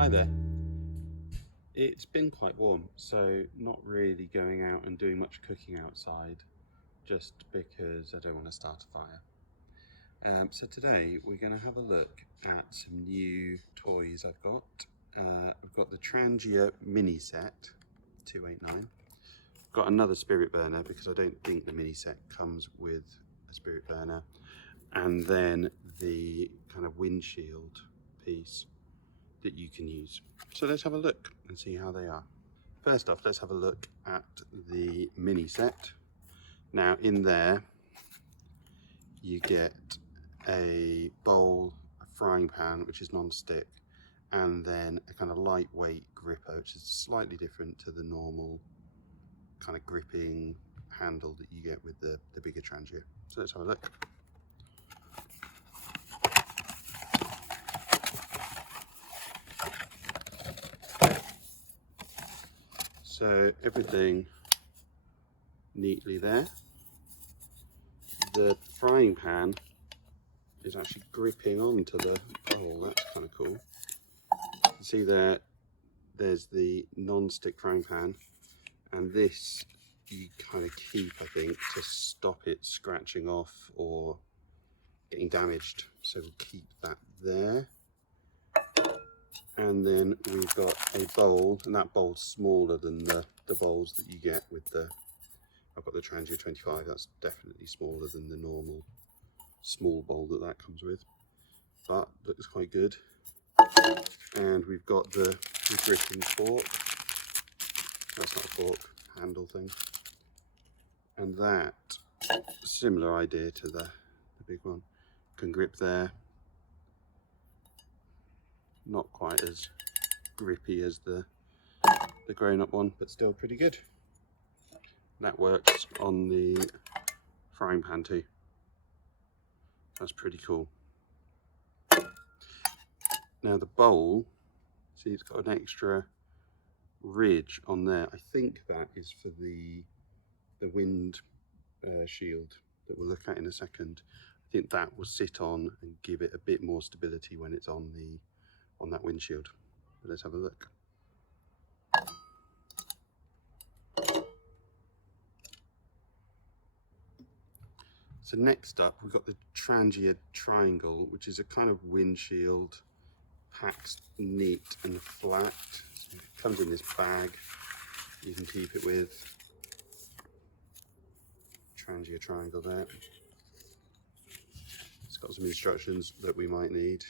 Hi there. It's been quite warm, so not really going out and doing much cooking outside, just because I don't want to start a fire. So today we're going to have a look at some new toys I've got. I've got the Trangia Mini set, 289. I've got another spirit burner because I don't think the mini set comes with a spirit burner. And then the kind of windshield piece that you can use. So let's have a look and see how they are. First off, let's have a look at the mini set. Now in there you get a bowl, a frying pan which is non-stick, and then a kind of lightweight gripper which is slightly different to the normal kind of gripping handle that you get with the bigger Trangia. So let's have a look. So everything neatly there. The frying pan is actually gripping onto the bowl. That's kind of cool. You can see there's the non-stick frying pan, and this you kind of keep, I think, to stop it scratching off or getting damaged. So we'll keep that there. And then we've got a bowl, and that bowl's smaller than the bowls that you get with I've got the Trangia 25, that's definitely smaller than the normal small bowl that comes with, but looks quite good. And we've got the gripping fork. That's not a fork, handle thing. And that, similar idea to the big one, can grip there. Not quite as grippy as the grown-up one, but still pretty good. That works on the frying pan too. That's pretty cool. Now the bowl, see, it's got an extra ridge on there. I think that is for the wind shield that we'll look at in a second. I think that will sit on and give it a bit more stability when it's on that windshield. But let's have a look. So next up, we've got the Trangia Triangle, which is a kind of windshield, packed neat and flat. So it comes in this bag you can keep it with. Trangia Triangle there. It's got some instructions that we might need.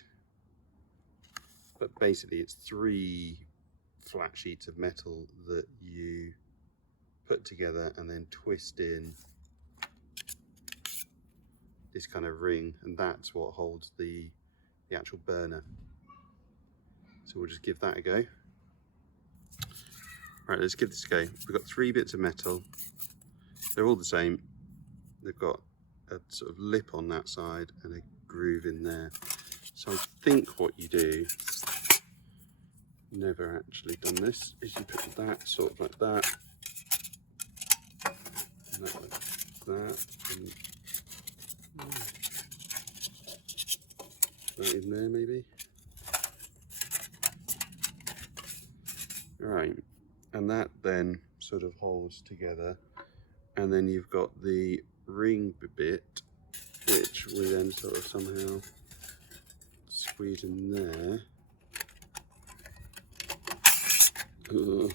But basically it's 3 flat sheets of metal that you put together and then twist in this kind of ring, and that's what holds the actual burner. So we'll just give that a go. Right, let's give this a go. We've got 3 bits of metal. They're all the same. They've got a sort of lip on that side and a groove in there. So I think what you do, never actually done this, is you put that sort of like that, and that like that, and that in there maybe. Right, and that then sort of holds together, and then you've got the ring bit, which we then sort of somehow squeeze in there. Ugh.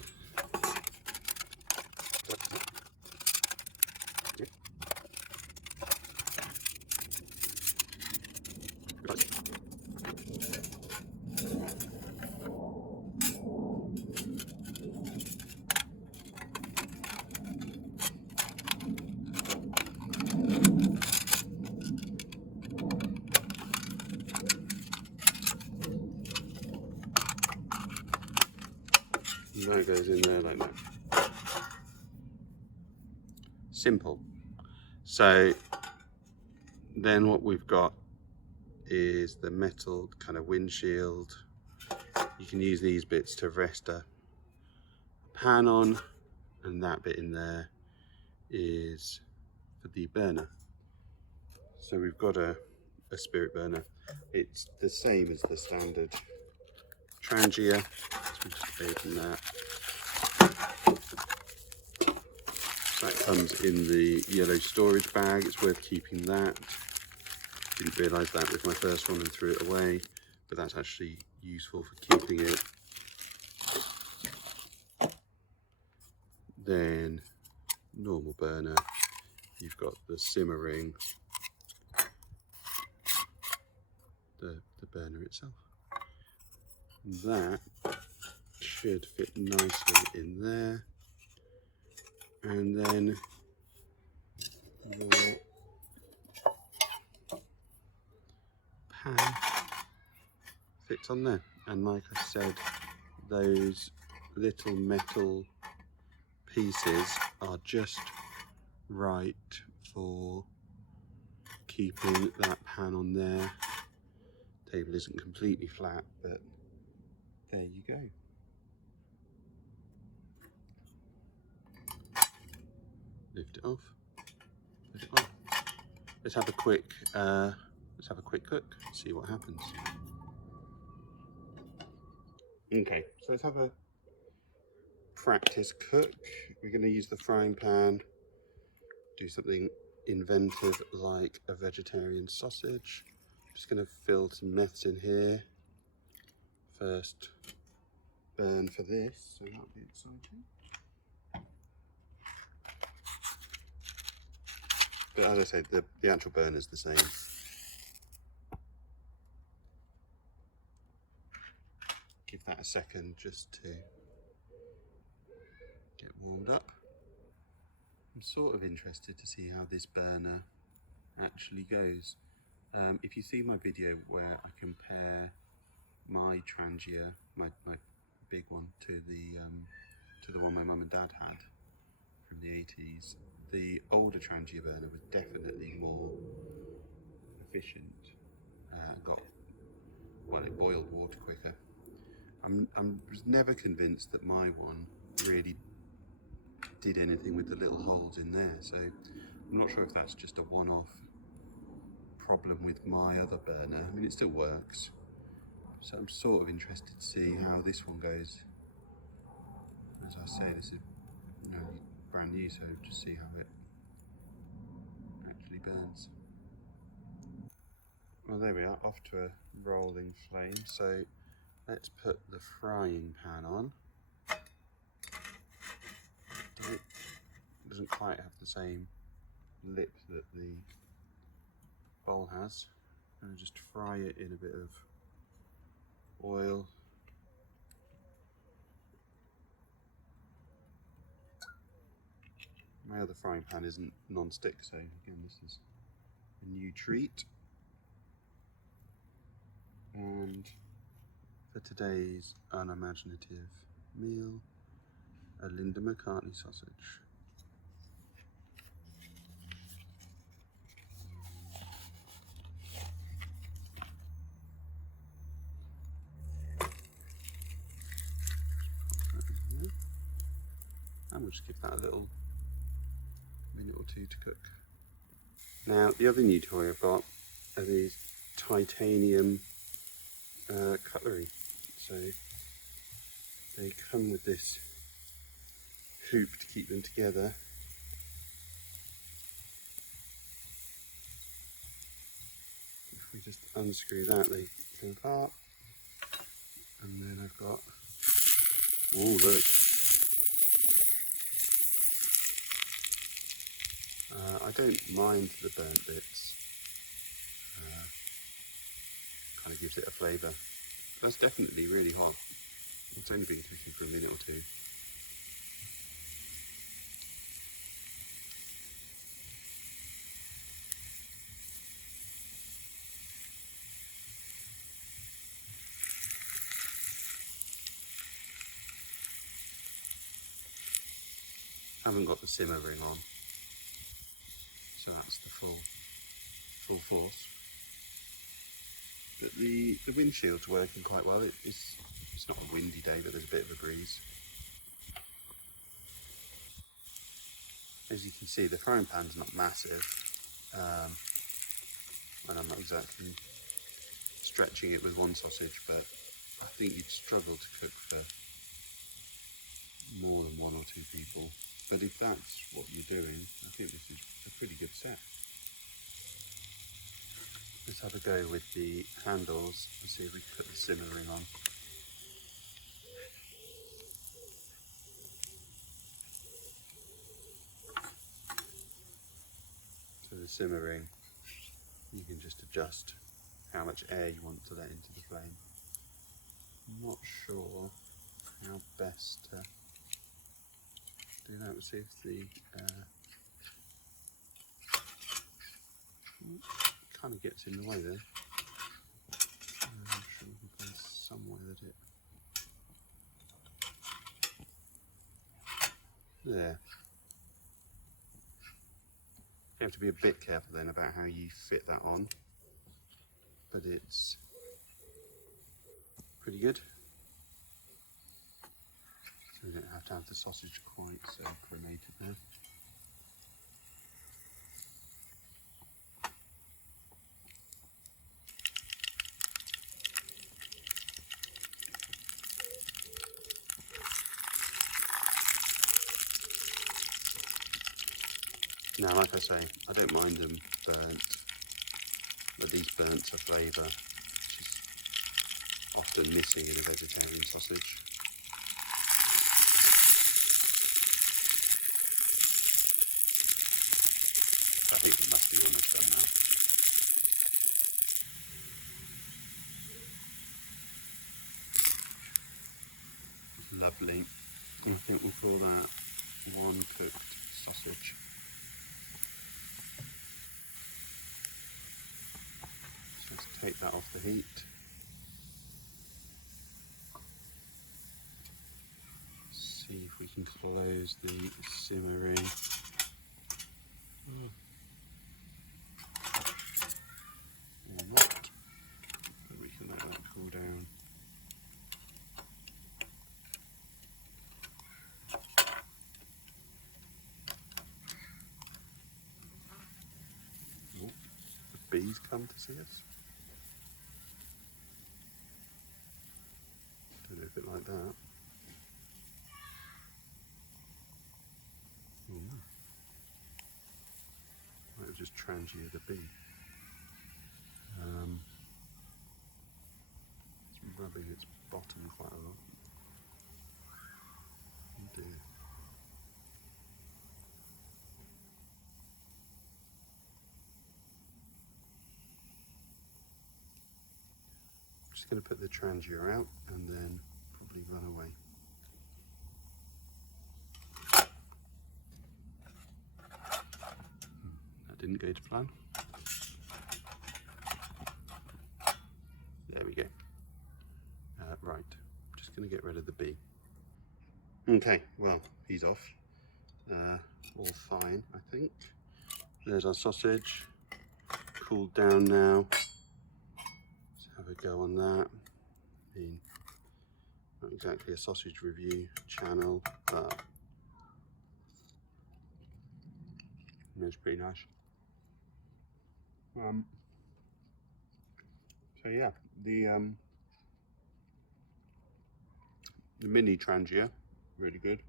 And that goes in there like that. Simple. So then what we've got is the metal kind of windshield. You can use these bits to rest a pan on, and that bit in there is for the burner. So we've got a spirit burner. It's the same as the standard Trangia. So just open that. So that comes in the yellow storage bag. It's worth keeping that. Didn't realise that with my first one and threw it away, but that's actually useful for keeping it. Then normal burner. You've got the simmering, the burner itself. That should fit nicely in there. And then your pan fits on there. And like I said, those little metal pieces are just right for keeping that pan on there. Table isn't completely flat, but there you go. Lift it off, put it on. Let's have a quick cook, see what happens. Okay, so let's have a practice cook. We're going to use the frying pan, do something inventive like a vegetarian sausage. Just going to fill some meths in here. First burn for this, so that'll be exciting. But as I say, the actual burn is the same. Give that a second just to get warmed up. I'm sort of interested to see how this burner actually goes. If you see my video where I compare my Trangia, my big one, to the one my mum and dad had from the 80s, the older Trangia burner was definitely more efficient. It boiled water quicker. I was never convinced that my one really did anything with the little holes in there, so I'm not sure if that's just a one-off problem with my other burner. I mean, it still works, so I'm sort of interested to see how this one goes. As I say, this is brand new, so just see how it actually burns. Well, there we are, off to a rolling flame. So let's put the frying pan on. It doesn't quite have the same lip that the bowl has. And just fry it in a bit of oil. My other frying pan isn't non-stick, so again, this is a new treat. And for today's unimaginative meal, a Linda McCartney sausage. And we'll just give that a little minute or two to cook. Now, the other new toy I've got are these titanium cutlery. So they come with this hoop to keep them together. If we just unscrew that, they come apart. And then I've got, oh look, I don't mind the burnt bits. Kind of gives it a flavour. That's definitely really hot. It's only been cooking for a minute or two. Haven't got the simmer ring on, so that's the full force. But the windshield's working quite well. It's not a windy day, but there's a bit of a breeze. As you can see, the frying pan's not massive, and I'm not exactly stretching it with one sausage, but I think you'd struggle to cook for more than 1 or 2 people. But if that's what you're doing, I think this is a pretty good set. Let's have a go with the handles and see if we can put the simmer ring on. So the simmer ring, you can just adjust how much air you want to let into the flame. I'm not sure how best to do that. We'll see if the kind of gets in the way there. I'm sure we can find some way that it... There. You have to be a bit careful then about how you fit that on, but it's pretty good. So we don't have to have the sausage quite so cremated now. Now, like I say, I don't mind them burnt, but these burnt are flavour, which is often missing in a vegetarian sausage. I think it must be almost done now. Lovely. I think we'll call that one cooked sausage. So let's take that off the heat. See if we can close the simmering. Or not. But we can let that cool down. Oh, the bees come to see us. Don't know if it like that. Ooh. Might have just Trangia the bee. It's rubbing its bottom quite a lot. Oh dear. I'm just going to put the Trangia out and then probably run away. That didn't go to plan. There we go. Right, just going to get rid of the bee. Okay, well, he's off. All fine, I think. There's our sausage. Cooled down now. Let's have a go on that. I mean, not exactly a sausage review channel, but it's pretty nice. So yeah, the mini Trangia, really good.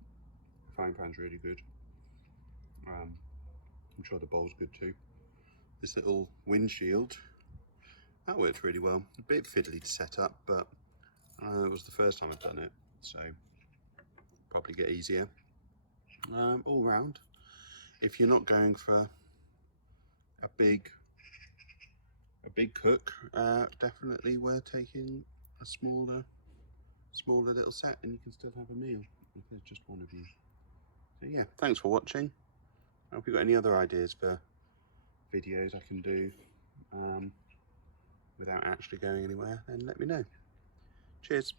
Frying pan's really good. I'm sure the bowl's good too. This little windshield, that worked really well. A bit fiddly to set up, but it was the first time I've done it, so probably get easier. All round, if you're not going for a big cook, definitely worth taking a smaller little set, and you can still have a meal if there's just one of you. So yeah, thanks for watching. If you've got any other ideas for videos I can do without actually going anywhere, then let me know. Cheers.